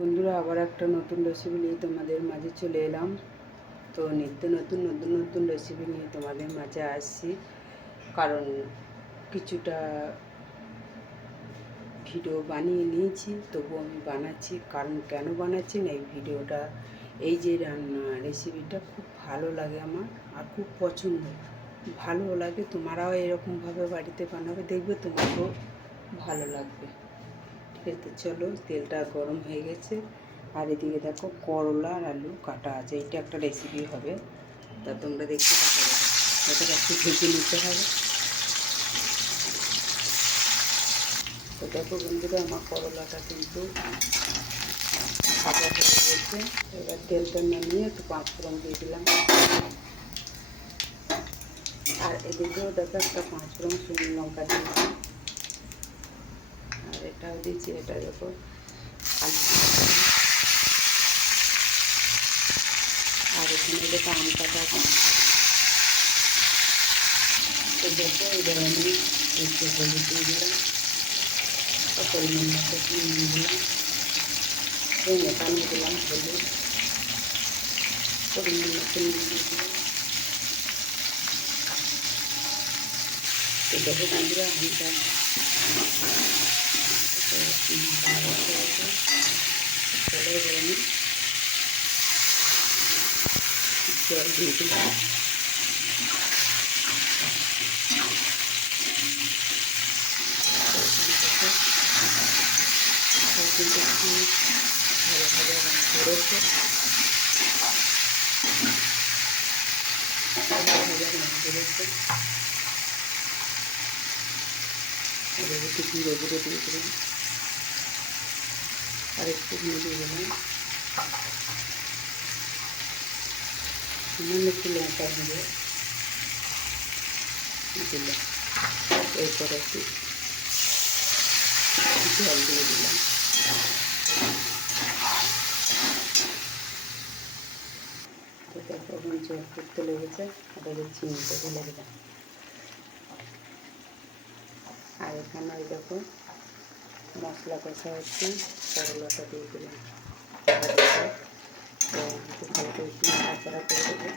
বন্ধুরা, আবার একটা নতুন রেসিপি নিয়ে তোমাদের মাঝে চলে এলাম। তো নিত্য নতুন নতুন নতুন রেসিপি নিয়ে তোমাদের মাঝে আসছি, কারণ কিছুটা ভিডিও বানিয়ে নিয়েছি, তবু আমি বানাচ্ছি। কারণ কেন বানাচ্ছি না, এই ভিডিওটা, এই যে রান্না রেসিপিটা খুব ভালো লাগে আমার, আর খুব পছন্দ, ভালো লাগে। তোমরাও এরকমভাবে বাড়িতে বানাবে, দেখবে তোমাকেও ভালো লাগবে। ঠিক আছে, চলো, তেলটা গরম হয়ে গেছে। আর এদিকে দেখো, করলা আর আলু কাটা আছে, এইটা একটা রেসিপি হবে। তা তোমরা দেখতে থাকো, এটা একটু ভেজে নিতে হবে। তো দেখো বন্ধুরা, আমার করলাটা কিন্তু ভাজা হয়ে গেছে। এবার তেলটা নামিয়ে একটু পাঁচফোড়ন দিয়ে দিলাম। আর এদিকেও দেখো একটা পাঁচফোড়ন, শুকনো লঙ্কা দিয়েছি। আর এটাও দিচ্ছি, এটা দেখো আলু। আর এখানে দেখো আম কাটা আছে। তো দেখো, এবার আমি একটু হলুদ দিয়ে দিলাম, পরিমাণ মতো নিয়ে দিলাম, মেটানো দিলাম হলুদ, পরিমাণ মতো নিয়ে দিলাম। তো দেখো বন্ধুরা, আমটা চলে গরমে জল দিয়ে দিলাম। কিন্তু একটু ভালো ভালো রান্না করেছে, ভালো ভালো রান্না করেছে। এবার একটু জিরে গুঁড়ো দিয়ে দিলাম, আর একটু দিয়ে দিলাম সামান্য একটু লঙ্কা দিয়ে দিলাম। এরপর একটু জল দিয়ে দিলাম। তো দেখো, এখন জল ফুটতে লেগেছে, আর চিনিটা ঢেলে দিলাম। আর এখানে ওই দেখো মশলা কষা হচ্ছে, করলাটা দিয়ে দিলাম। হালকা একটু নাড়াচাড়া করে দেবো।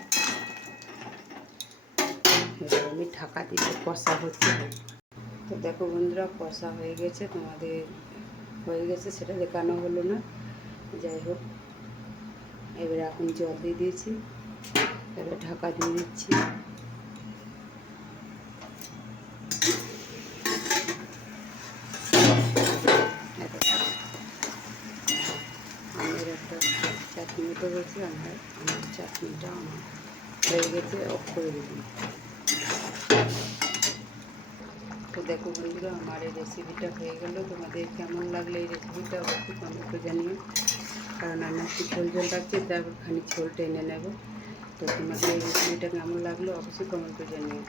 এবার আমি ঢাকা দিয়ে কষা হচ্ছে। তো দেখো বন্ধুরা, কষা হয়ে গেছে, তোমাদের হয়ে গেছে সেটা দেখানো হলো না, যাই হোক। এবার এখন জল দিয়ে দিয়েছি, এবার ঢাকা দিয়ে দিচ্ছি। আমের একটা চাটনি মতো হয়েছে, আমার চাটনিটা আমার হয়ে গেছে, অফ করে দিলাম। তো দেখো বন্ধুরা, আমার এই রেসিপিটা হয়ে গেল। তোমাদের কেমন লাগলো এই রেসিপিটা অবশ্যই কমেন্টে জানিও, কারণ আমি একটু ঝোল ঝোল রাখছি, তাই খানিক ঝোল টেনে নেব। তো তোমাদের এই রেসিপিটা কেমন লাগলো অবশ্যই কমেন্টে জানিও।